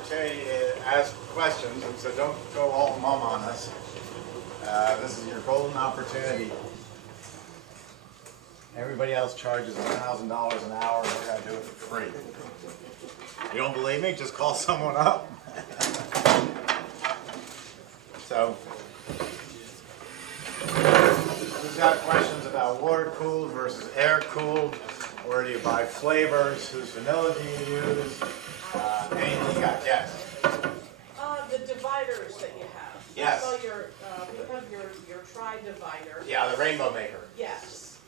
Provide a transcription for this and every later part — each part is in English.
opportunity to ask questions, and so don't go all mum on us. This is your golden opportunity. Everybody else charges $1,000 an hour, and we're going to do it for free. You don't believe me? Just call someone up. So, who's got questions about water-cooled versus air-cooled? Where do you buy flavors? Whose vanilla do you use? Anything you got? Yes? The dividers that you have. Yes. So you have your tri-divider. Yeah, the rainbow maker. Yes.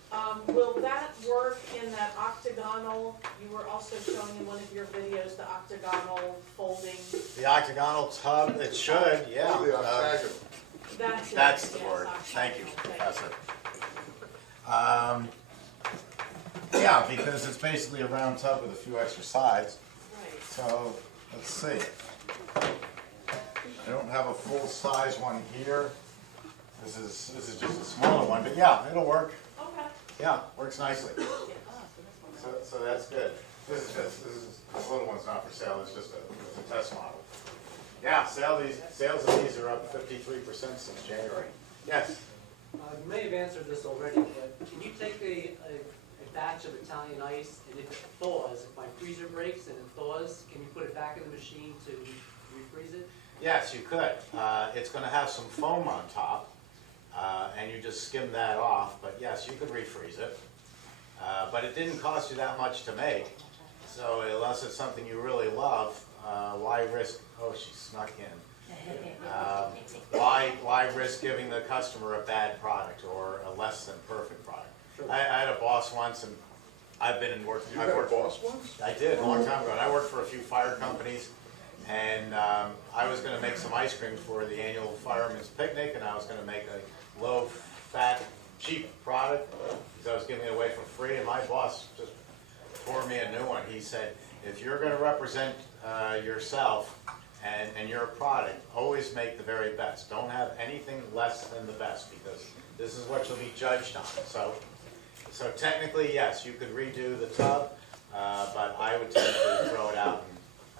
Will that work in that octagonal? You were also showing in one of your videos the octagonal folding. The octagonal tub, it should, yeah. The octagonal. That's the yes, word. Thank you, octagonal. Professor. Yeah, because it's basically a round tub with a few extra sides. Right. So, let's see. I don't have a full-size one here. This is just a smaller one, but yeah, it'll work. Okay. Yeah, works nicely. So that's good. This little one's not for sale. It's just a test model. Yeah, sales of these are up 53% since January. Yes. You may have answered this already, but can you take a batch of Italian ice, and if it thaws, if my freezer breaks and it thaws, can you put it back in the machine to refreeze it? Yes, you could. It's going to have some foam on top, and you just skim that off. But yes, you could refreeze it. But it didn't cost you that much to make. So unless it's something you really love, why risk? Oh, she snuck in. Why risk giving the customer a bad product or a less than perfect product? Sure. I had a boss once, and I've been in work. You had a boss once? I did a long time ago. And I worked for a few fire companies, and I was going to make some ice cream for the annual fireman's picnic, and I was going to make a low-fat, cheap product because I was giving it away for free. And my boss just poured me a new one. He said, "If you're going to represent yourself and your product, always make the very best. Don't have anything less than the best because this is what you'll be judged on." So technically, yes, you could redo the tub, but I would typically throw it out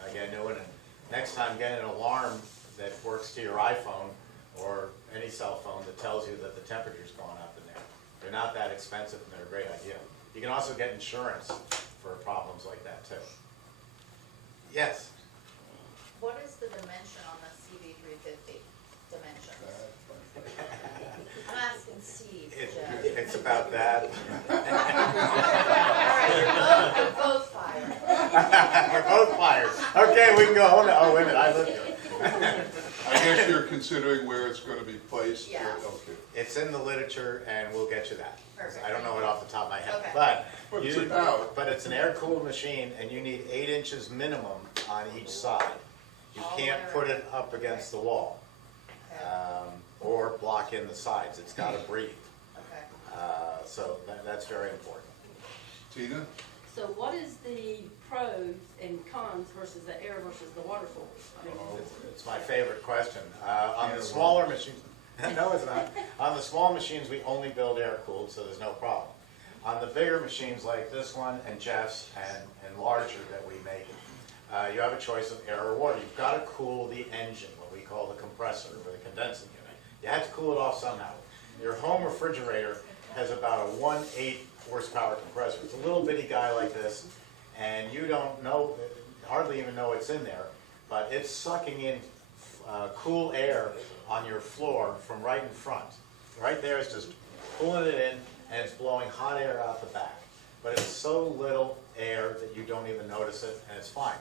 and get a new one. And next time, get an alarm that works to your iPhone or any cell phone that tells you that the temperature's going up in there. They're not that expensive, and they're a great idea. You can also get insurance for problems like that, too. Yes? What is the dimension on the CB350 dimensions? I'm asking Steve, Jeff. It's about that. All right, you're both fired. We're both fired. Okay, we can go home now. Oh, wait a minute, I live here. I guess you're considering where it's going to be placed? Yeah. Okay. It's in the literature, and we'll get you that. Perfect. I don't know it off the top of my head. Okay. But What's you- it about? But it's an air-cooled machine, and you need 8 inches minimum on each side. You All the can't way put around. it up against the wall Okay, or block in the sides. It's got to breathe. okay. So that's very important. Tina? So what is the pros and cons versus the air versus the water cooled? I mean, It's my favorite question. On the smaller machines, no, it's not. On the small machines, we only build air-cooled, so there's no problem. On the bigger machines like this one and Jeff's and larger that we make, you have a choice of air or water. You've got to cool the engine, what we call the compressor or the condensing unit. You have to cool it off somehow. Your home refrigerator has about a 1/8 horsepower compressor. It's a little bitty guy like this, and you don't know, hardly even know it's in there, but it's sucking in cool air on your floor from right in front. Right there is just pulling it in, and it's blowing hot air out the back. But it's so little air that you don't even notice it, and it's fine.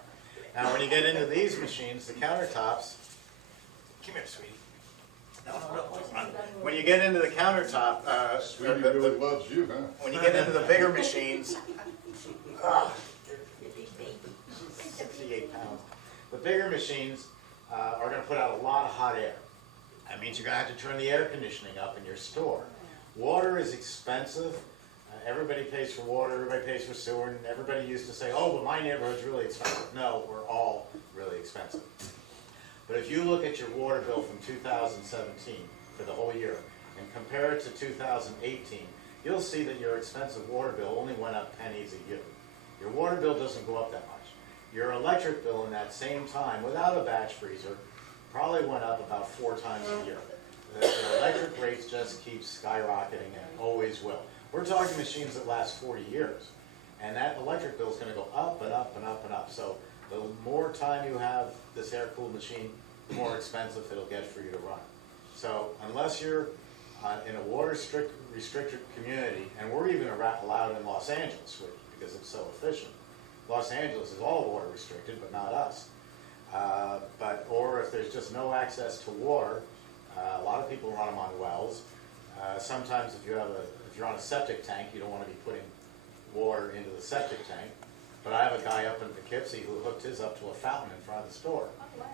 Now, when you get into these machines, the countertops, come here, sweetie. No. When you get into the countertop, Sweetie really loves you, huh? when you get into the bigger machines, 68 pounds. The bigger machines are going to put out a lot of hot air. That means you're going to have to turn the air conditioning up in your store. Water is expensive. Everybody pays for water, everybody pays for sewer, and everybody used to say, oh, but my neighborhood's really expensive. No, we're all really expensive. But if you look at your water bill from 2017 for the whole year and compare it to 2018, you'll see that your expensive water bill only went up pennies a year. Your water bill doesn't go up that much. your electric bill in that same time, without a batch freezer, probably went up about 4 times a year. The electric rates just keep skyrocketing and always will. We're talking machines that last 40 years, and that electric bill is going to go up and up and up and up. So the more time you have this air-cooled machine, the more expensive it'll get for you to run. So unless you're in a water-restricted community, and we're even allowed in Los Angeles because it's so efficient. Los Angeles is all water restricted, but not us. Or if there's just no access to water, a lot of people run them on wells. Sometimes if you're on a septic tank, you don't want to be putting water into the septic tank. But I have a guy up in Poughkeepsie who hooked his up to a fountain in front of the store.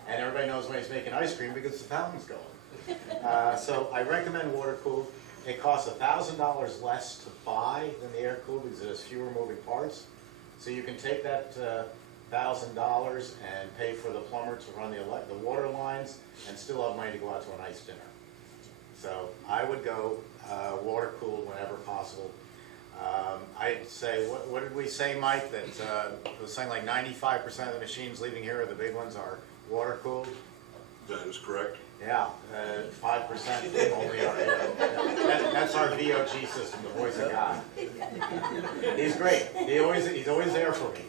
And everybody knows when he's making ice cream because the fountain's going. So I recommend water cooled. It costs $1,000 less to buy than the air cooled because it has fewer moving parts. So you can take that $1,000 and pay for the plumber to run the water lines and still have money to go out to a nice dinner. So I would go water cooled whenever possible. I'd say, what did we say, Mike, that it was saying like 95% of the machines leaving here, the big ones, are water cooled? That is correct. Yeah, 5% only are air. That's our VOG system, the voice of God. He's great. He's always there for me.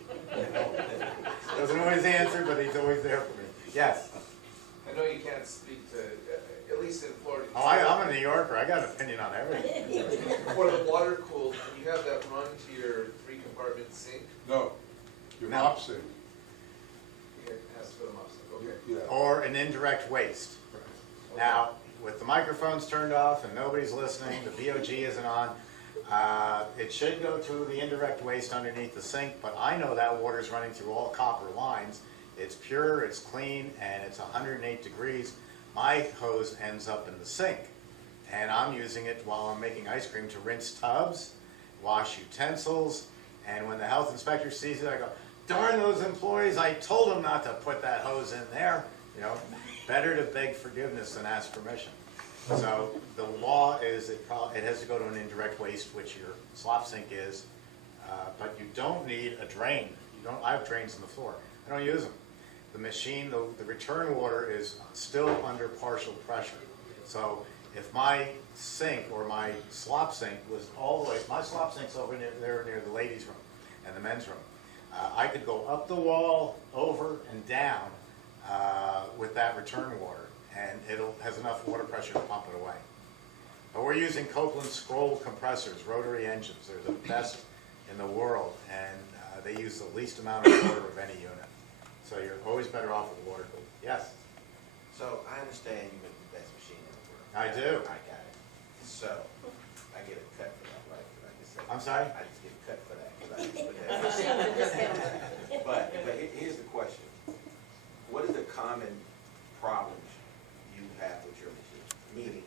Doesn't always answer, but he's always there for me. Yes. I know you can't speak to, at least in Florida. Oh, I'm a New Yorker. I got an opinion on everything. For the water cooled, can you have that run to your 3-compartment sink? No, your No. mop sink. It has to go to mop sink, okay. Yeah. Or an indirect waste. Now, with the microphones turned off and nobody's listening, the VOG isn't on, it should go to the indirect waste underneath the sink, but I know that water's running through all copper lines. It's pure, it's clean, and it's 108 degrees. My hose ends up in the sink, and I'm using it while I'm making ice cream to rinse tubs, wash utensils, and when the health inspector sees it, I go, darn those employees, I told them not to put that hose in there. You know, better to beg forgiveness than ask permission. So the law is it has to go to an indirect waste, which your slop sink is, but you don't need a drain. I have drains in the floor. I don't use them. The machine, the return water is still under partial pressure. So if my sink or my slop sink was all the way, my slop sink's over there near the ladies' room and the men's room. I could go up the wall, over and down with that return water, and it has enough water pressure to pump it away. But we're using Copeland scroll compressors, rotary engines. They're the best in the world, and they use the least amount of water of any unit. So you're always better off with water cooled. Yes? So I understand you make the best machine in the world. I do. I got it. So I get a cut for that, right? Like I said, I'm sorry? I just get a cut for that. 'Cause I just put that. But here's the question. What is the common problems you have with your machine? Meaning,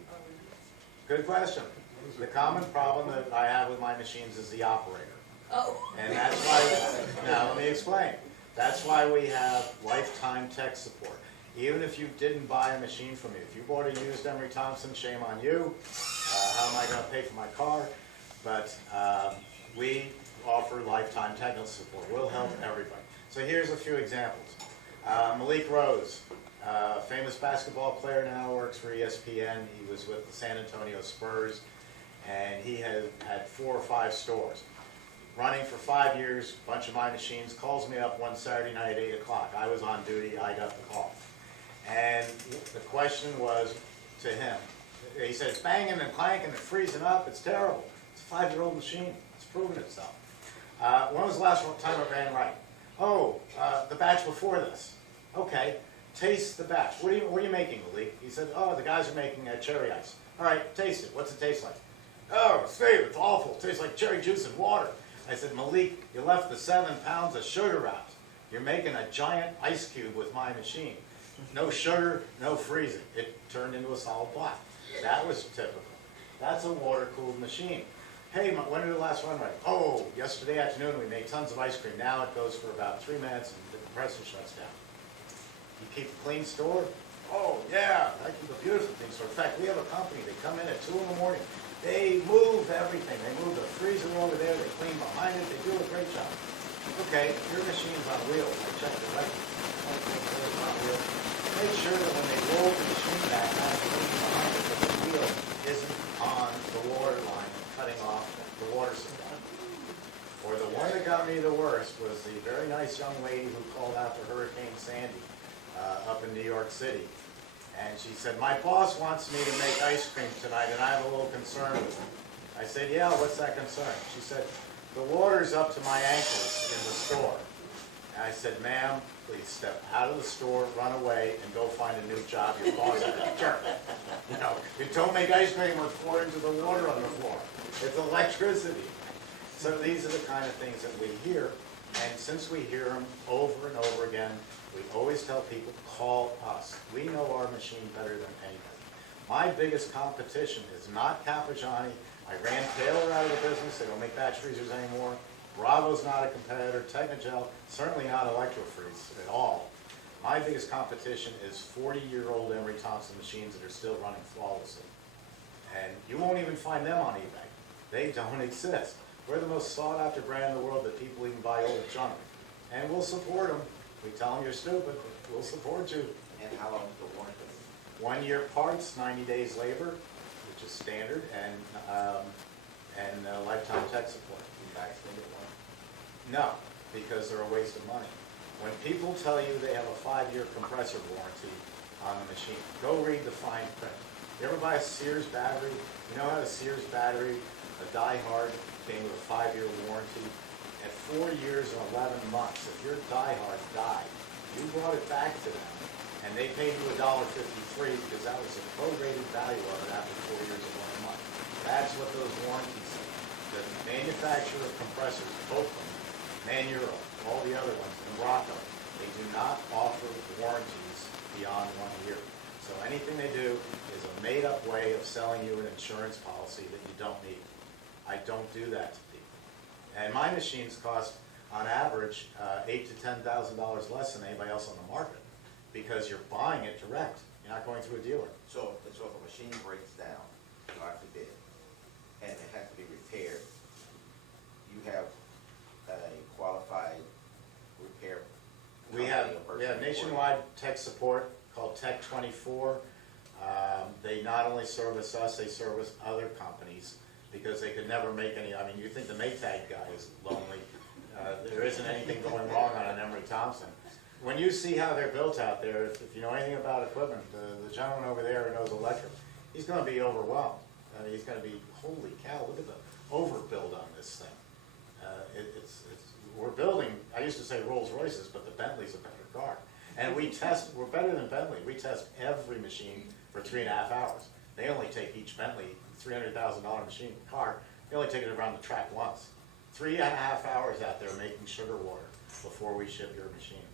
Good question. The common problem that I have with my machines is the operator. Oh. And that's why, now let me explain. That's why we have lifetime tech support. Even if you didn't buy a machine from me, if you bought a used Emery Thompson, shame on you. How am I going to pay for my car? But we offer lifetime technical support. We'll help everybody. So here's a few examples. Malik Rose, famous basketball player, now works for ESPN. He was with the San Antonio Spurs, and he had 4 or 5 stores. Running for 5 years, a bunch of my machines, calls me up one Saturday night at 8 o'clock. I was on duty, I got the call. And the question was to him, he said, it's banging and clanking and freezing up, it's terrible. It's a 5-year-old machine, it's proven itself. When was the last time it ran right? Oh, the batch before this. Okay, taste the batch. What are you making, Malik? He said, oh, the guys are making cherry ice. All right, taste it. What's it taste like? Oh, Steve, it's awful. It tastes like cherry juice and water. I said, Malik, you left the 7 pounds of sugar out. You're making a giant ice cube with my machine. No sugar, no freezing. It turned into a solid block. That was typical. That's a water-cooled machine. Hey, when did the last run right? Oh, yesterday afternoon we made tons of ice cream. Now it goes for about 3 minutes and the compressor shuts down. You keep a clean store? Oh, yeah, I keep a beautiful clean store. In fact, we have a company. They come in at 2 in the morning. They move everything. They move the freezer over there. They clean behind it. They do a great job. Okay, your machine's on wheels, I checked the record. It's on wheels. Make sure that when they roll the machine back, not looking behind it, that the wheel isn't on the water line cutting off the water supply. Or the one that got me the worst was the very nice young lady who called after Hurricane Sandy up in New York City. And she said, my boss wants me to make ice cream tonight and I have a little concern with it. I said, yeah, what's that concern? She said, the water's up to my ankles in the store. And I said, ma'am, please step out of the store, run away, and go find a new job. Your boss is a jerk. You know, you don't make ice cream with 4 inches of water on the floor. It's electricity. So these are the kind of things that we hear. And since we hear them over and over again, we always tell people, call us. We know our machine better than anybody. My biggest competition is not Capigiani. I ran Taylor out of the business. They don't make batch freezers anymore. Bravo's not a competitor. Technogel, certainly not Electrofreeze at all. My biggest competition is 40-year-old Emery Thompson machines that are still running flawlessly. And you won't even find them on eBay. They don't exist. We're the most sought-after brand in the world that people even buy old junk. And we'll support them. We tell them you're stupid, but we'll support you. And how long is the warranty? 1 year parts, 90 days labor, which is standard, and lifetime tech support. You guys think it one? No, because they're a waste of money. When people tell you they have a 5-year compressor warranty on the machine, go read the fine print. You ever buy a Sears battery? You know how a Sears battery, a die-hard, came with a 5-year warranty? At 4 years and 11 months, if your die-hard died, you brought it back to them, and they paid you $1.53 because that was the prorated value of it after 4 years and 1 month. That's what those warranties say. The manufacturer of compressors, both of them, Manuro, all the other ones, and Markow, they do not offer warranties beyond 1 year. So anything they do is a made-up way of selling you an insurance policy that you don't need. I don't do that to people. And my machines cost, on average, $8,000 to $10,000 less than anybody else on the market, because you're buying it direct. You're not going through a dealer. So if a machine breaks down, God forbid, and it has to be repaired, you have a qualified repair We have company or person? nationwide tech support called Tech 24. They not only service us, they service other companies because they could never make any. I mean, you think the Maytag guy is lonely. There isn't anything going wrong on an Emery Thompson. When you see how they're built out there, if you know anything about equipment, the gentleman over there who knows electric, he's going to be overwhelmed. He's going to be, holy cow, look at the overbuild on this thing. We're building, I used to say Rolls Royces, but the Bentley's a better car. And we're better than Bentley. We test every machine for 3.5 hours. They only take each Bentley, $300,000 machine car, they only take it around the track once. 3.5 hours out there making sugar water before we ship your machine.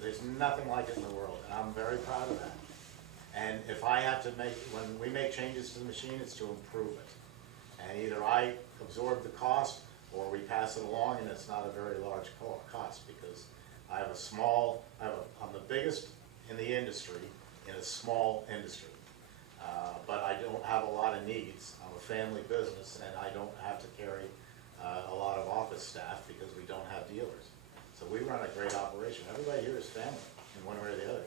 There's nothing like it in the world, and I'm very proud of that. And if I have to when we make changes to the machine, it's to improve it. And either I absorb the cost, or we pass it along, and it's not a very large cost, because I'm the biggest in the industry, in a small industry. But I don't have a lot of needs. I'm a family business, and I don't have to carry a lot of office staff because we don't have dealers. So we run a great operation. Everybody here is family, in one way or the other.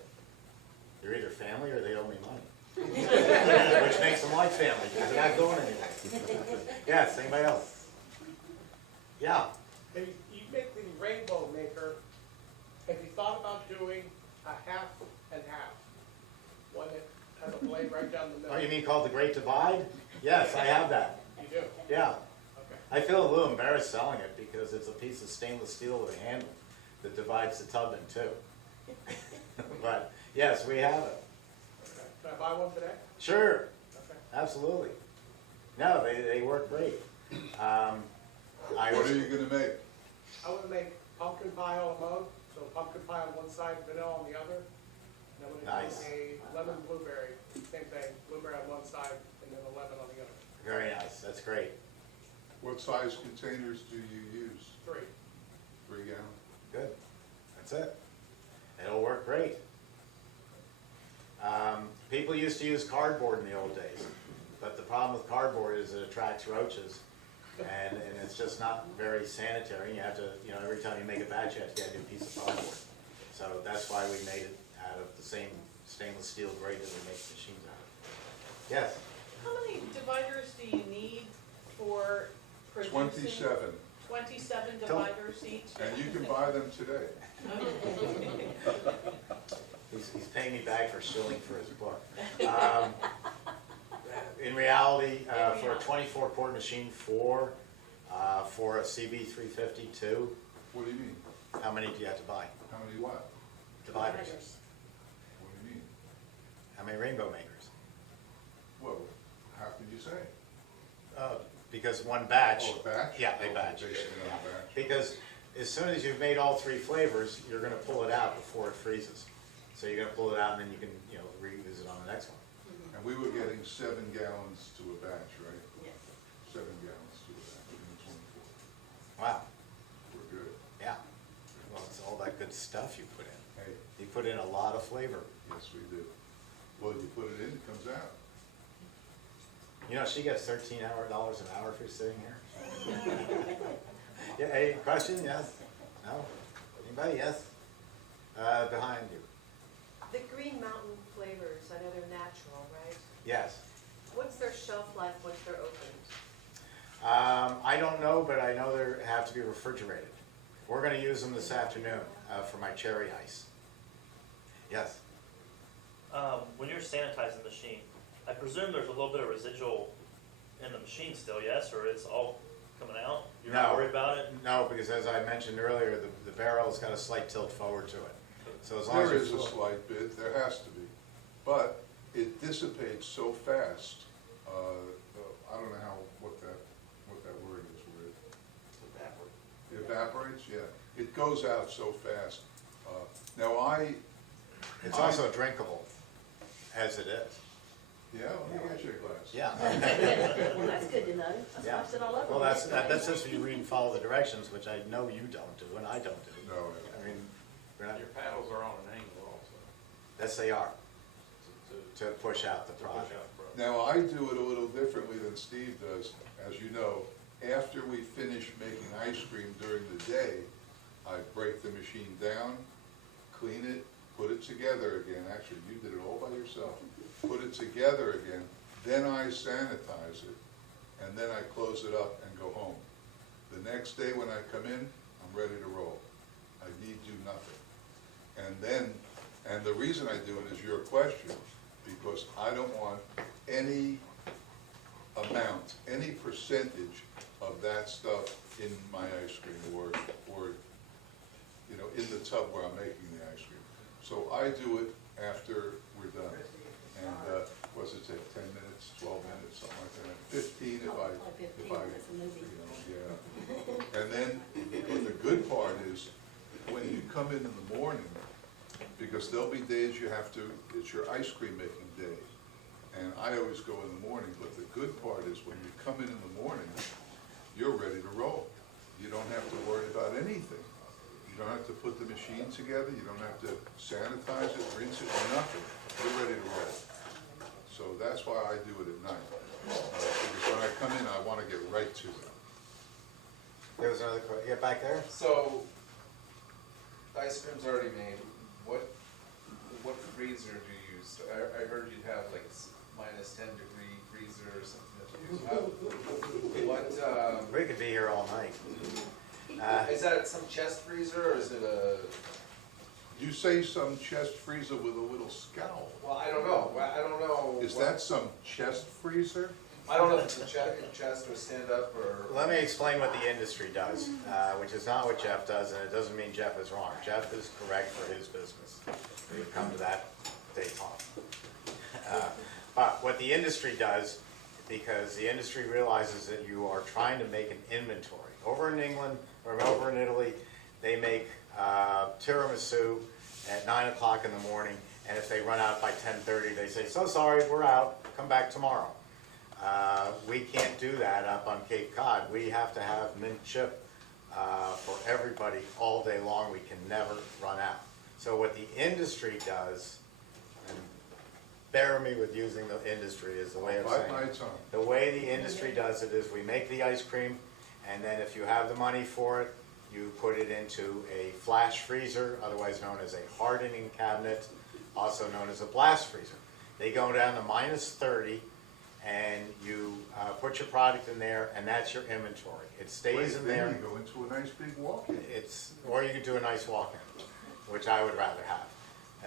They're either family or they owe me money. Which makes them like family, because they're not going anywhere. Yes, anybody else? Yeah. Hey, you make the rainbow maker, have you thought about doing a half and half? One that has a blade right down the middle? Oh, you mean called the Great Divide? Yes, I have that. You do? Yeah. Okay. I feel a little embarrassed selling it because it's a piece of stainless steel with a handle that divides the tub in two. But, yes, we have it. Okay. Can I buy one today? Sure, Okay. absolutely. No, they work great. What are you gonna make? I want to make pumpkin pie a la mode, so pumpkin pie on one side, vanilla on the other. And I'm gonna Nice. do a lemon blueberry, same thing, blueberry on one side and then a lemon on the other. Very nice, that's great. What size containers do you use? 3. 3 gallon? Good, that's it. It'll work great. People used to use cardboard in the old days, but the problem with cardboard is it attracts roaches, And it's just not very sanitary. You have to, you know, every time you make a batch, you have to get a new piece of cardboard. So that's why we made it out of the same stainless steel grade that we make machines out of. Yes? How many dividers do you need for producing? 27, 27 dividers each? and you can buy them today. He's paying me back for shilling for his book. In reality, for a 24-quart machine, for a CB352, What do you mean? how many do you have to buy? How many what? Dividers. What do you mean? How many rainbow makers? Well, how could you say? Because one batch. Oh, a batch? Yeah, they Oh, batch. basically on a Yeah. batch. Because as soon as you've made all three flavors, you're gonna pull it out before it freezes. So you're gonna pull it out and then you can, you know, reuse it on the next one. And we were getting 7 gallons to a batch, right? Yes. 7 gallons to a batch, in the 24. Wow, We're good. yeah. Well, it's all that good stuff you put in. Hey, You put in a lot of flavor. yes, we do. Well, you put it in, it comes out. You know, she gets $13 an hour for sitting here. Yeah, any question? Yes? No? Anybody? Yes? Behind you. The Green Mountain flavors, I know they're natural, right? Yes. What's their shelf life once they're opened? I don't know, but I know they have to be refrigerated. We're gonna use them this afternoon, for my cherry ice. Yes? When you're sanitizing the machine, I presume there's a little bit of residual in the machine still, yes, or it's all coming out? You're not No. worried about it? No, because as I mentioned earlier, the barrel's got a slight tilt forward to it. So as long as There you're is a slight bit, there has to be, but it dissipates so fast, I don't know what that word is, evaporates, yeah. It goes out so fast. Now It's also drinkable, as it is. yeah, let me get you a glass. Yeah. Well, that's good to know. That's Yeah. what's it all over. Well, that's just if you read and follow the directions, which I know you don't do, and I don't do. No, I mean, we're not, Your paddles are on an angle also, yes, they are, to to push out the push product. out product. now I do it a little differently than Steve does. As you know, after we finish making ice cream during the day, I break the machine down, clean it, put it together again. Actually, you did it all by yourself. Put it together again, then I sanitize it, and then I close it up and go home. The next day when I come in, I'm ready to roll. I need do nothing. And the reason I do it is your question, because I don't want any amount, any percentage of that stuff in my ice cream or, you know, in the tub where I'm making the ice cream. So I do it after we're done. And, what's it take, 10 minutes, 12 minutes, something like that? 15 if I, Like 15, if I, that's a movie. you know, yeah. And then, but the good part is, when you come in the morning, because there'll be days you have to, it's your ice cream making day. And I always go in the morning, but the good part is when you come in the morning, you're ready to roll. You don't have to worry about anything. You don't have to put the machine together, you don't have to sanitize it, rinse it, nothing. You're ready to roll. So that's why I do it at night. Because when I come in, I want to get right to it. There was another question, yeah, back there? So, the ice cream's already made, what freezer do you use? I heard you'd have like -10-degree freezer or something that you use. What, We could be here all night. is that some chest freezer or is it a, You say some chest freezer with a little scowl. well, I don't know, I don't know. Is what- that some chest freezer? I don't know if it's a chest or stand up or. Let me explain what the industry does, which is not what Jeff does, and it doesn't mean Jeff is wrong. Jeff is correct for his business. We would come to that day talk. But what the industry does, because the industry realizes that you are trying to make an inventory. Over in England, or over in Italy, they make tiramisu at 9 o'clock in the morning, and if they run out by 10:30, they say, "So sorry, we're out, come back tomorrow." We can't do that up on Cape Cod. We have to have mint chip for everybody all day long. We can never run out. So what the industry does, and bear me with using the industry is the way of Bite saying my it. tongue. The way the industry does it is we make the ice cream, And then if you have the money for it, you put it into a flash freezer, otherwise known as a hardening cabinet, also known as a blast freezer. They go down to -30, and you put your product in there, and that's your inventory. It stays in there. Then you go into a nice big walk-in. Or you could do a nice walk-in, which I would rather have.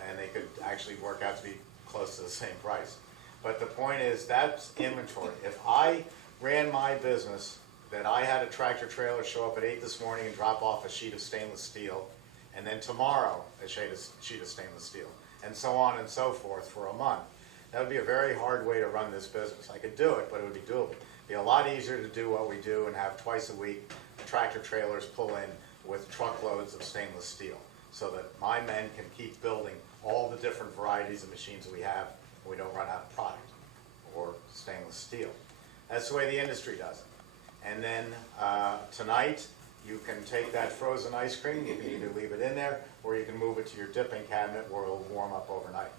And they could actually work out to be close to the same price. But the point is, that's inventory. If I ran my business, that I had a tractor trailer show up at 8 this morning and drop off a sheet of stainless steel, and then tomorrow a sheet of stainless steel, and so on and so forth for a month, that would be a very hard way to run this business. I could do it, but it would be doable. It'd be a lot easier to do what we do and have twice a week tractor trailers pull in with truckloads of stainless steel, so that my men can keep building all the different varieties of machines that we have, and we don't run out of product or stainless steel. That's the way the industry does it. And then tonight, you can take that frozen ice cream, you can either leave it in there, or you can move it to your dipping cabinet where it'll warm up overnight.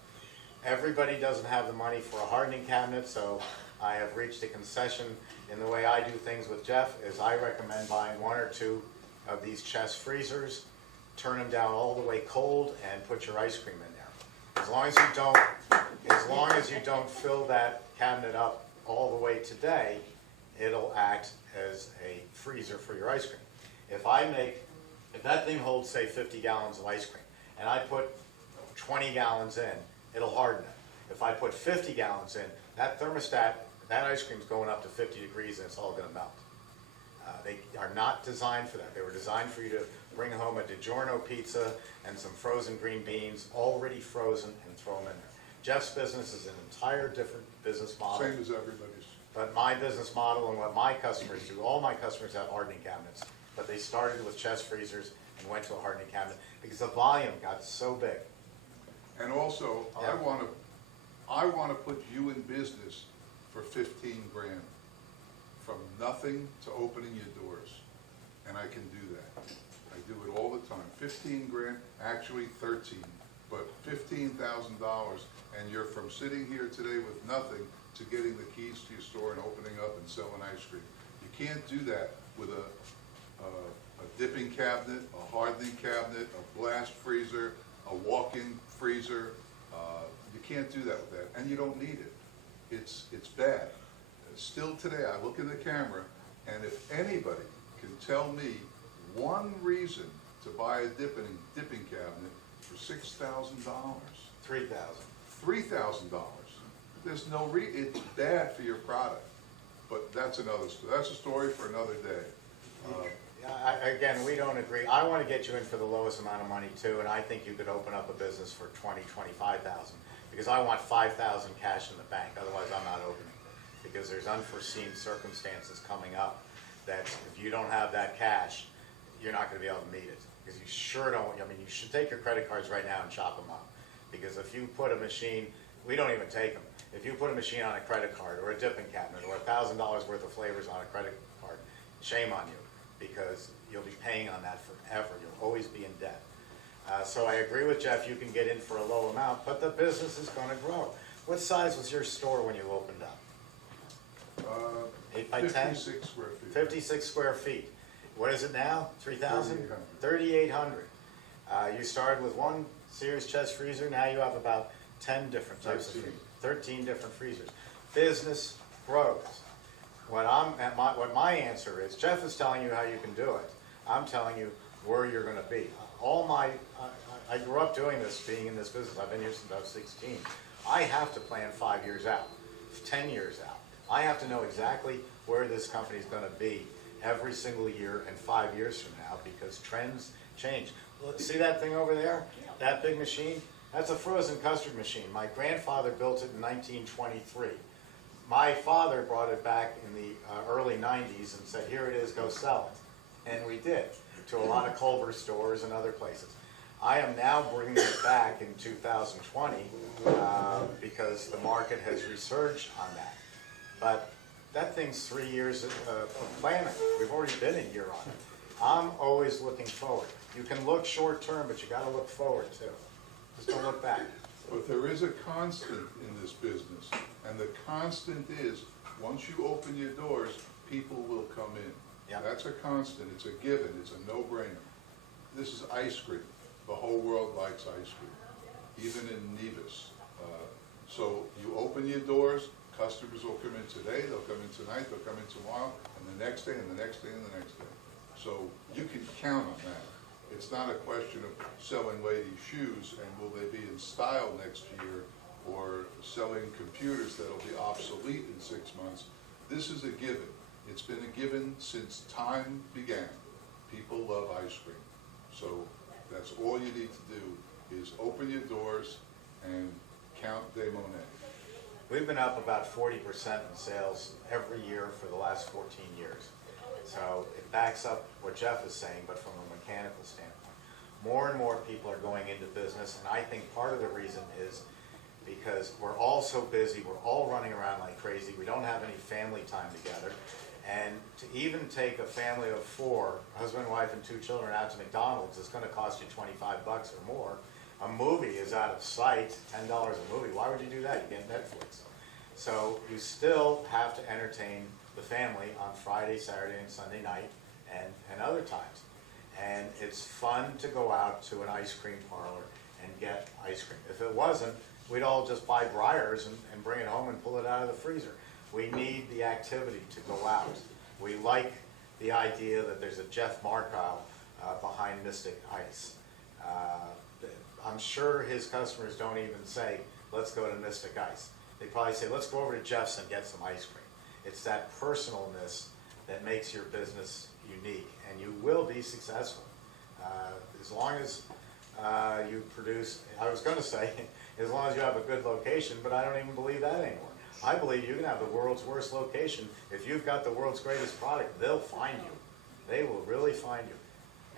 Everybody doesn't have the money for a hardening cabinet, so I have reached a concession in the way I do things with Jeff, is I recommend buying 1 or 2 of these chest freezers, turn them down all the way cold, and put your ice cream in there. As long as you don't fill that cabinet up all the way today, it'll act as a freezer for your ice cream. If that thing holds, say, 50 gallons of ice cream, and I put 20 gallons in, it'll harden it. If I put 50 gallons in, that thermostat, that ice cream's going up to 50 degrees and it's all gonna melt. They are not designed for that. They were designed for you to bring home a DiGiorno pizza and some frozen green beans, already frozen, and throw them in there. Jeff's business is an entire different business model. Same as everybody's. But my business model and what my customers do, all my customers have hardening cabinets, but they started with chest freezers and went to a hardening cabinet because the volume got so big. And also, Yeah. I wanna put you in business for 15 grand. From nothing to opening your doors. And I can do that. I do it all the time. 15 grand, actually 13, but $15,000, and you're from sitting here today with nothing to getting the keys to your store and opening up and selling ice cream. You can't do that with a dipping cabinet, a hardening cabinet, a blast freezer, a walk-in freezer. You can't do that with that, and you don't need it. It's bad. Still today, I look in the camera, and if anybody can tell me one reason to buy a dipping cabinet for $6,000, $3,000, there's no it's bad for your product. But that's a story for another day. Again, we don't agree. I want to get you in for the lowest amount of money too, and I think you could open up a business for $20,000, $25,000, because I want $5,000 cash in the bank, otherwise I'm not opening. Because there's unforeseen circumstances coming up that if you don't have that cash, you're not gonna be able to meet it. Because you sure don't, I mean, you should take your credit cards right now and chop them up. Because if you put a machine, we don't even take them. If you put a machine on a credit card or a dipping cabinet or $1,000 worth of flavors on a credit card, shame on you, because you'll be paying on that forever. You'll always be in debt. So I agree with Jeff, you can get in for a low amount, but the business is gonna grow. What size was your store when you opened up? 8 by 10? 56 square feet. 56 square feet. What is it now? 3,000? 3,800. 3,800. You started with one Sears chest freezer, now you have about 10 different types of 13. freezers. 13 different freezers. Business grows. What my answer is, Jeff is telling you how you can do it. I'm telling you where you're gonna be. I grew up doing this, being in this business. I've been here since I was 16. I have to plan 5 years out, 10 years out. I have to know exactly where this company's gonna be every single year and 5 years from now, because trends change. Look, see that thing over there? That big machine? That's a frozen custard machine. My grandfather built it in 1923. My father brought it back in the early 90s and said, here it is, go sell it. And we did, to a lot of Culver stores and other places. I am now bringing it back in 2020 because the market has resurged on that. But that thing's 3 years of planning. We've already been a year on it. I'm always looking forward. You can look short term, but you gotta look forward too. Just don't look back. But there is a constant in this business, and the constant is, once you open your doors, people will come in. Yeah. That's a constant, it's a given, it's a no-brainer. This is ice cream. The whole world likes ice cream, even in Nevis. So you open your doors, customers will come in today, they'll come in tonight, they'll come in tomorrow, and the next day, and the next day, and the next day. So you can count on that. It's not a question of selling ladies' shoes and will they be in style next year, or selling computers that'll be obsolete in 6 months. This is a given. It's been a given since time began. People love ice cream. So that's all you need to do is open your doors and count de Monet. We've been up about 40% in sales every year for the last 14 years. So it backs up what Jeff is saying, but from a mechanical standpoint. More and more people are going into business, and I think part of the reason is because we're all so busy, we're all running around like crazy, we don't have any family time together. And to even take a family of 4, husband, wife, and 2 children out to McDonald's, it's gonna cost you $25 or more. A movie is out of sight, $10 a movie. Why would you do that? You get Netflix. So you still have to entertain the family on Friday, Saturday, and Sunday night, and other times. And it's fun to go out to an ice cream parlor and get ice cream. If it wasn't, we'd all just buy Breyers and bring it home and pull it out of the freezer. We need the activity to go out. We like the idea that there's a Jeff Markow behind Mystic Ice. I'm sure his customers don't even say, let's go to Mystic Ice. They probably say, let's go over to Jeff's and get some ice cream. It's that personalness that makes your business unique, and you will be successful. As long as you produce, I was going to say, as long as you have a good location, but I don't even believe that anymore. I believe you can have the world's worst location. If you've got the world's greatest product, they'll find you. They will really find you.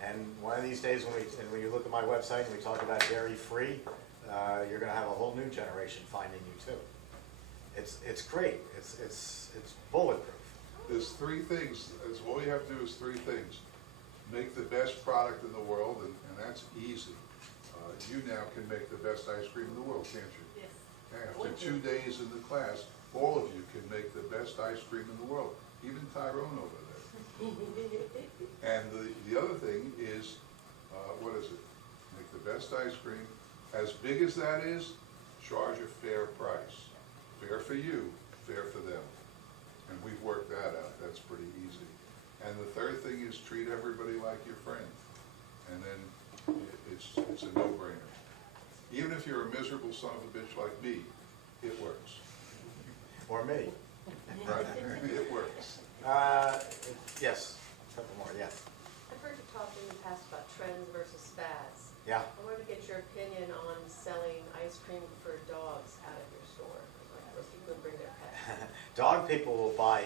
And one of these days when you look at my website and we talk about dairy-free, you're going to have a whole new generation finding you too. It's great. It's bulletproof. There's 3 things, all you have to do is 3 things. Make the best product in the world, and that's easy. You now can make the best ice cream in the world, can't you? Yes. After 2 days in the class, all of you can make the best ice cream in the world, even Tyrone over there. And the other thing is, what is it? Make the best ice cream. As big as that is, charge a fair price. Fair for you, fair for them. And we've worked that out. That's pretty easy. And the third thing is treat everybody like your friend. And then it's a no-brainer. Even if you're a miserable son of a bitch like me, it works. Or me. Right? It works. Yes, a couple more, yes. I've heard you talk in the past about trends versus fads. Yeah. I wanted to get your opinion on selling ice cream for dogs out of your store, like where people would bring their pets. Dog people will buy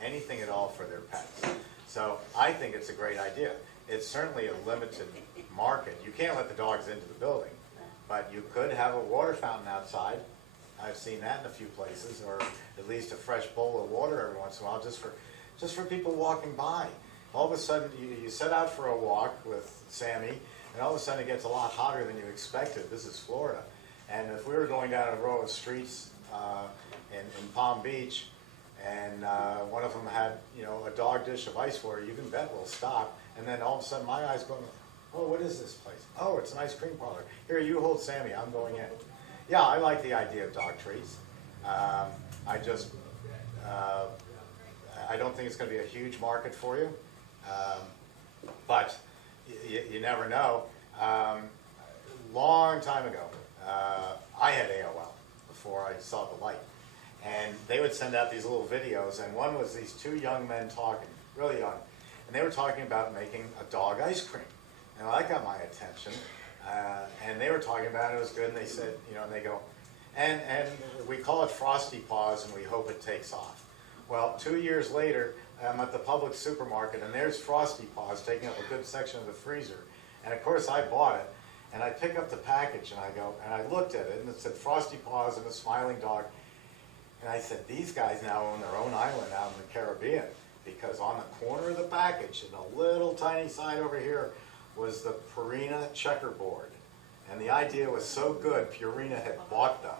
anything at all for their pets. So I think it's a great idea. It's certainly a limited market. You can't let the dogs into the building, but you could have a water fountain outside. I've seen that in a few places, or at least a fresh bowl of water every once in a while, just for people walking by. All of a sudden, you set out for a walk with Sammy, and all of a sudden it gets a lot hotter than you expected. This is Florida. And if we were going down a row of streets in Palm Beach, and one of them had, a dog dish of ice water, you can bet we'll stop. And then all of a sudden my eyes go, oh, what is this place? Oh, it's an ice cream parlor. Here, you hold Sammy, I'm going in. Yeah, I like the idea of dog treats. I don't think it's going to be a huge market for you, but you never know. Long time ago, I had AOL before I saw the light, and they would send out these little videos, and one was these 2 young men talking, really young, and they were talking about making a dog ice cream. Now that got my attention. And they were talking about it was good, and they said, and they go, and we call it Frosty Paws, and we hope it takes off. Well, 2 years later, I'm at the public supermarket, and there's Frosty Paws taking up a good section of the freezer. And of course, I bought it, and I pick up the package, and I looked at it, and it said Frosty Paws and a smiling dog. And I said, these guys now own their own island out in the Caribbean, because on the corner of the package, in a little tiny sign over here, was the Purina checkerboard. And the idea was so good, Purina had bought them.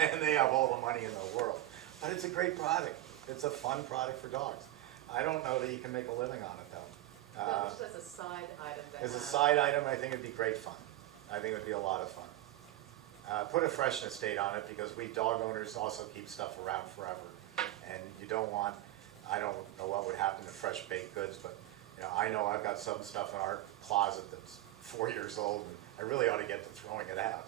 And they have all the money in the world. But it's a great product. It's a fun product for dogs. I don't know that you can make a living on it, though. No, just as a side item to As a have. side item, I think it'd be great fun. I think it'd be a lot of fun. Put a freshness date on it, because we dog owners also keep stuff around forever. And you don't want, I don't know what would happen to fresh baked goods, but, you know, I know I've got some stuff in our closet that's 4 years old, and I really ought to get to throwing it out.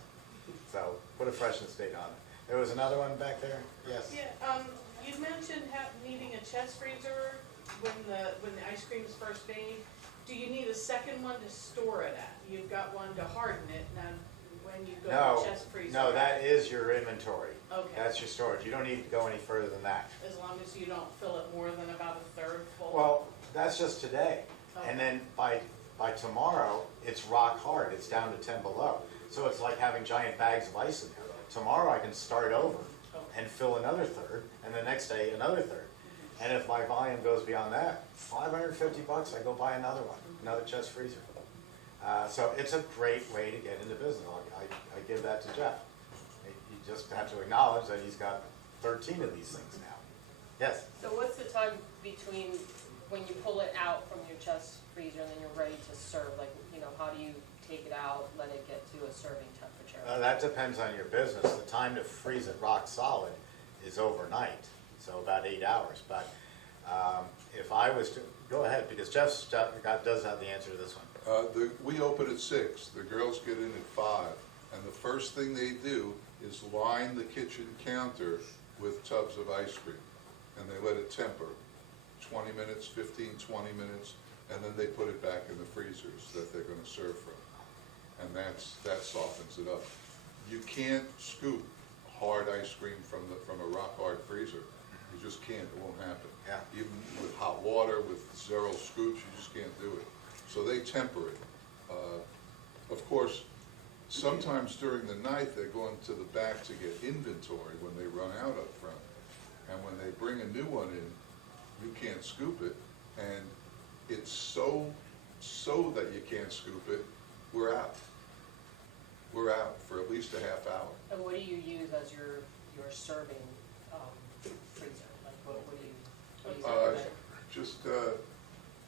So, put a freshness date on it. There was another one back there? Yes? Yeah, you mentioned needing a chest freezer when the ice cream is first made. Do you need a second one to store it at? You've got one to harden it, now when you go No, to chest freezer. no, that is your inventory. Okay. That's your storage. You don't need to go any further than that. As long as you don't fill it more than about a third full? Well, that's just today. Okay. And then by tomorrow, it's rock hard. It's down to 10 below. So it's like having giant bags of ice in there. Tomorrow I can start over and fill another third, and the next day another third. And if my volume goes beyond that, $550, I go buy another one, another chest freezer. So it's a great way to get into business. I give that to Jeff. You just have to acknowledge that he's got 13 of these things now. Yes? So what's the time between when you pull it out from your chest freezer and then you're ready to serve? Like, you know, how do you take it out, let it get to a serving temperature? That depends on your business. The time to freeze it rock solid is overnight, so about 8 hours. But if I was to, go ahead, because Jeff does have the answer to this one. We open at 6, the girls get in at 5, and the first thing they do is line the kitchen counter with tubs of ice cream. And they let it temper, 20 minutes, 15, 20 minutes, and then they put it back in the freezers that they're gonna serve from. And that softens it up. You can't scoop hard ice cream from a rock hard freezer. You just can't, it won't happen. Yeah. Even with hot water, with 0 scoops, you just can't do it. So they temper it. Of course, sometimes during the night, they're going to the back to get inventory when they run out up front. And when they bring a new one in, you can't scoop it. And it's so that you can't scoop it, we're out. We're out for at least a half hour. And what do you use as your serving freezer? Like, what do you recommend? Just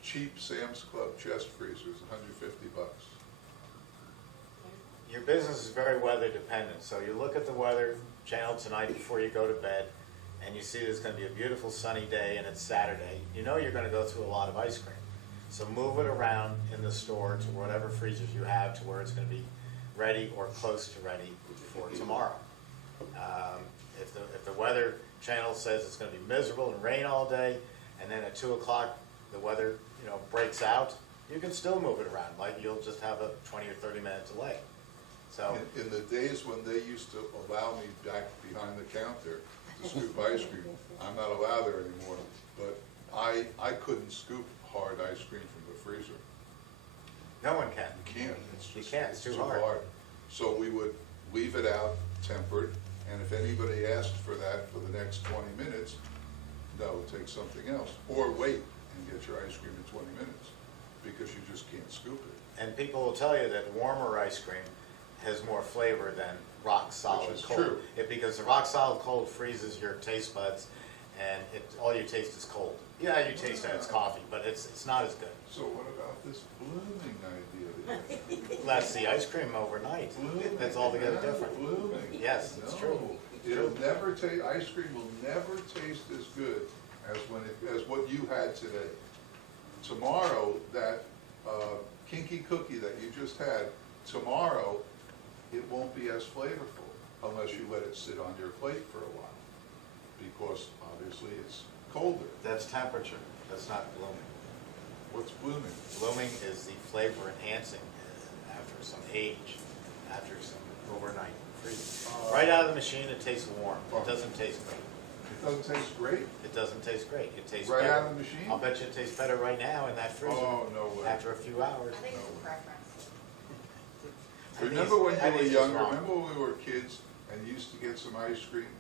cheap Sam's Club chest freezers, $150. Your business is very weather dependent, so you look at the weather channel tonight before you go to bed, and you see there's gonna be a beautiful sunny day and it's Saturday. You know you're gonna go through a lot of ice cream. So move it around in the store to whatever freezers you have to where it's gonna be ready or close to ready for tomorrow. If the weather channel says it's gonna be miserable and rain all day, and then at 2 o'clock, the weather, breaks out, you can still move it around, like you'll just have a 20 or 30 minute delay. So, In the days when they used to allow me back behind the counter to scoop ice cream, I'm not allowed there anymore, but I couldn't scoop hard ice cream from the freezer. no one can. You can't, it's You just, can't, it's too hard. So we would leave it out tempered, and if anybody asked for that for the next 20 minutes, no, take something else. Or wait and get your ice cream in 20 minutes, because you just can't scoop it. And people will tell you that warmer ice cream has more flavor than rock solid Which is cold. true. Because the rock solid cold freezes your taste buds, and all you taste is cold. Yeah, you taste that it's coffee, but it's not as good. So what about this blooming idea that you have? That's the ice cream overnight. Blooming. That's altogether Yeah, different. Blooming. Yes, it's true. No, it'll never taste, ice cream will never taste as good as as what you had today. Tomorrow, that kinky cookie that you just had, tomorrow, it won't be as flavorful unless you let it sit on your plate for a while, because obviously it's colder. That's temperature, that's not blooming. What's blooming? Blooming is the flavor enhancing after some age, after some overnight freezing. Right out of the machine, it tastes warm. It doesn't taste great. It doesn't taste great? It doesn't taste great. It tastes Right better. out of the machine? I'll bet you it tastes better right now in that freezer. Oh, no way. After a few hours. I think it's a preference. Remember when I you were think it's younger, wrong. remember when we were kids and you used to get some ice cream?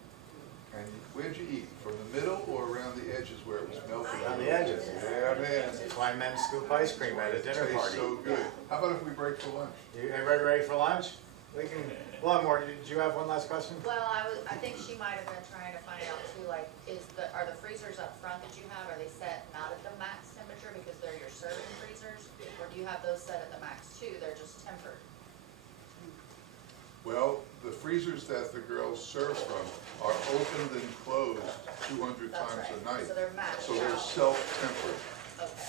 And where'd you eat? From the middle or around the edges where it was melted? Around the edges. Yeah, man. That's why men scoop ice cream at a dinner Tastes party. so good. How about if we break for lunch? You ready for lunch? We can, one more, did you have one last question? Well, I think she might have been trying to find out too, like, are the freezers up front that you have, are they set not at the max temperature because they're your serving freezers? Or do you have those set at the max too, they're just tempered? Well, the freezers that the girls serve from are opened and closed 200 That's times a right. night. So they're matched So they're out. self-tempered. Okay,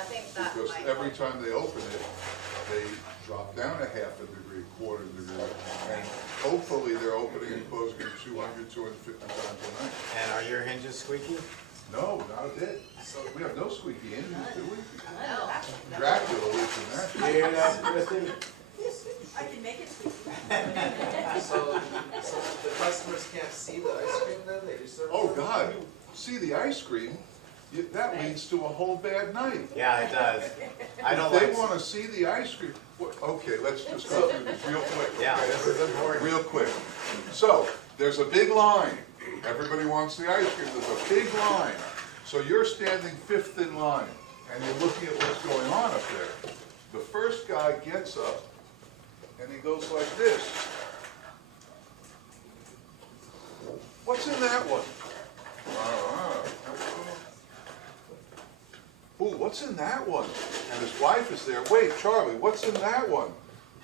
I think that Because might. every time they open it, they drop down a half a degree, quarter degree, and hopefully they're opening and closing it 200, 250 times a night. And are your hinges squeaky? No, not a bit. We have no squeaky hinges, do we? No. Dracula lives in that. Do you know, Christie? I can make it sweet. So the customers can't see the ice cream then that you serve? Oh, them? God, see the ice cream, that leads to a whole bad night. Yeah, it does. I don't If like. they want to see the ice cream, okay, let's just go through this real quick. Yeah, okay? this is important. Real quick. So, there's a big line. Everybody wants the ice cream, there's a big line. So you're standing fifth in line, and you're looking at what's going on up there. The first guy gets up, and he goes like this. What's in that one? Ooh, what's in that one? And his wife is there. Wait, Charlie, what's in that one?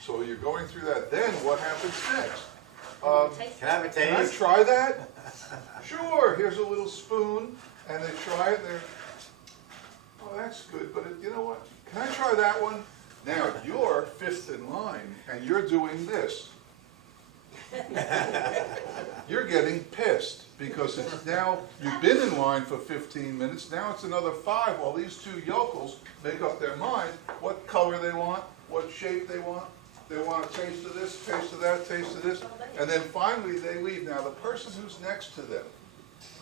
So you're going through that. Then what happens next? Can I have a Can I taste? try that? Sure, here's a little spoon, and they try it, they're, oh, that's good, but you know what? Can I try that one? Now, you're fifth in line, and you're doing this. You're getting pissed, because it's now, you've been in line for 15 minutes, now it's another 5, while these two yokels make up their mind what color they want, what shape they want. They want a taste of this, taste of that, taste of this, and then finally they leave. Now, the person who's next to them,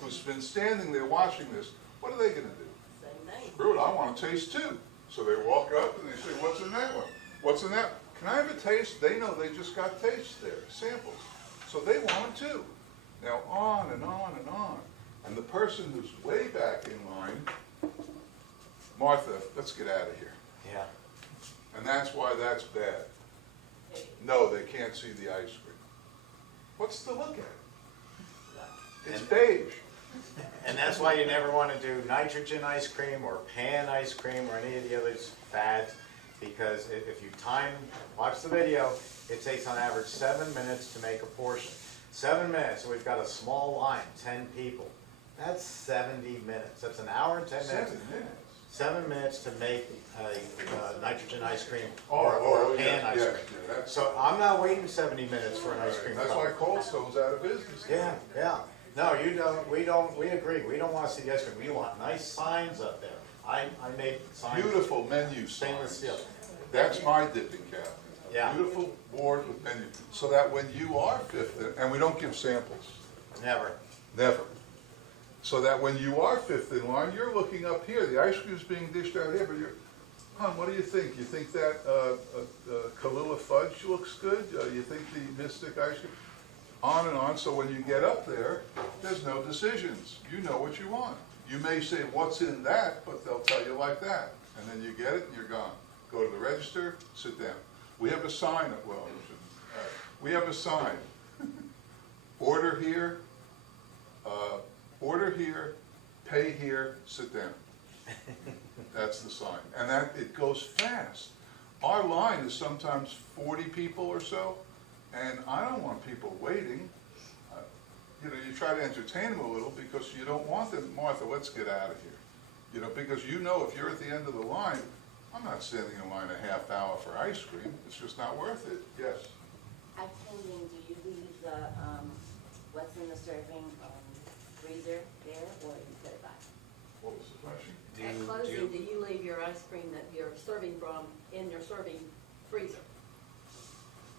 who's been standing there watching this, what are they gonna do? Same thing. Screw it, I want a taste too. So they walk up and they say, what's in that one? What's in that? Can I have a taste? They know they just got tastes there, samples. So they want it too. Now, on and on and on. And the person who's way back in line, Martha, let's get out of here. Yeah. And that's why that's bad. No, they can't see the ice cream. What's to look at? It's beige. And that's why you never want to do nitrogen ice cream or pan ice cream or any of the other fads, because if you watch the video, it takes on average 7 minutes to make a portion. 7 minutes, and we've got a small line, 10 people. That's 70 minutes. That's an hour and 10 minutes. 7 minutes. 7 minutes to make a nitrogen ice cream Oh, or a pan yeah, ice yeah, cream. yeah, that's, So I'm not waiting 70 minutes for an ice cream that's cone. why Cold Stone's out of business. Yeah, yeah. No, you don't, we agree. We don't want to see the ice cream. We want nice signs up there. I made signs. Beautiful menu Stainless signs. steel. That's my dipping cabinet. Yeah. Beautiful board with menu, so that when you are fifth, and we don't give samples, Never. never. So that when you are fifth in line, you're looking up here, the ice cream's being dished out here, but you're, hon, what do you think? You think that Kahlua fudge looks good? You think the Mystic ice cream? On and on, so when you get up there, there's no decisions. You know what you want. You may say, what's in that, but they'll tell you like that. And then you get it and you're gone. Go to the register, sit down. We have a sign, well, we have a sign. Order here, pay here, sit down. That's the sign. And that, it goes fast. Our line is sometimes 40 people or so, and I don't want people waiting. You know, you try to entertain them a little because you don't want them, Martha, let's get out of here. You know, because you know if you're at the end of the line, I'm not standing in line a half hour for ice cream. It's just not worth it. Yes? At closing, do you leave the, what's in the serving freezer there, or you put it back? What was the question? At closing, do you leave your ice cream that you're serving from in your serving freezer?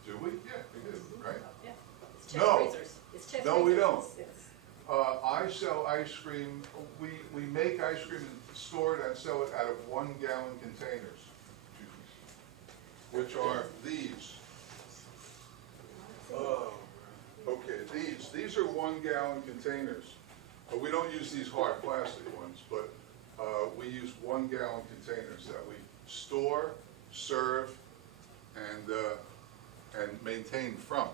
Do we? Yeah, we do, right? Yeah. It's chest No. freezers. It's chest No, we freezers. don't. It's- I sell ice cream, we make ice cream and store it and sell it out of 1 gallon containers, which are these. Okay, these are 1 gallon containers. We don't use these hard plastic ones, but we use 1 gallon containers that we store, serve, and maintained from.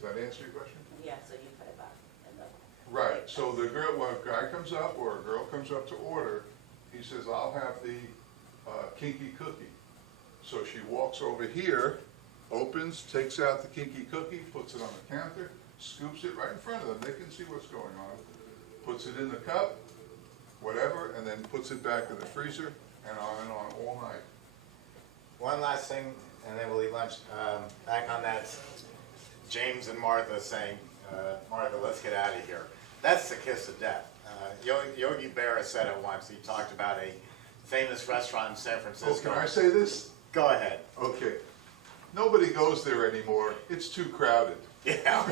Does that answer your question? Yeah, so you put it back in the. Right, so the girl, when a guy comes up or a girl comes up to order, he says, I'll have the kinky cookie. So she walks over here, opens, takes out the kinky cookie, puts it on the counter, scoops it right in front of them, they can see what's going on, puts it in the cup, whatever, and then puts it back in the freezer, and on all night. One last thing, and then we'll eat lunch. Back on that, James and Martha saying, Martha, let's get out of here. That's the kiss of death. Yogi Berra said it once. He talked about a famous restaurant in San Oh, Francisco. can I say this? Go ahead. Okay. Nobody goes there anymore, it's too crowded. Yeah.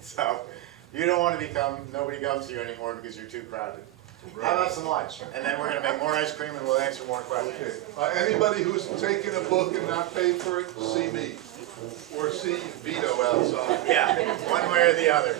So, you don't want to become, nobody comes to you anymore because you're too crowded. How about some lunch? And then we're gonna make more ice cream and we'll answer more questions. Okay, anybody who's taken a book and not paid for it, see me, or see Vito outside. Yeah, one way or the other.